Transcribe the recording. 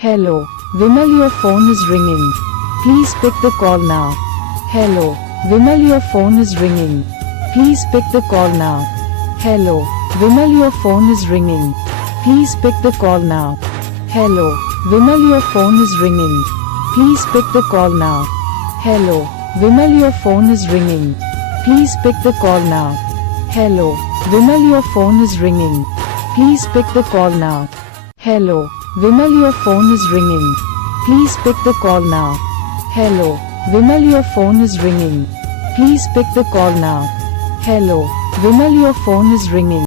Hello, Vimal, your phone is ringing. Please pick the call now. Hello, Vimal, your phone is ringing. Please pick the call now. Hello, Vimal, your phone is ringing. Please pick the call now. Hello, Vimal, your phone is ringing. Please pick the call now. Hello, Vimal, your phone is ringing. Please pick the call now. Hello, Vimal, your phone is ringing. Please pick the call now. Hello, Vimal, your phone is ringing. Please pick the call now. Hello, Vimal, your phone is ringing. Please pick the call now. Hello, Vimal, your phone is ringing.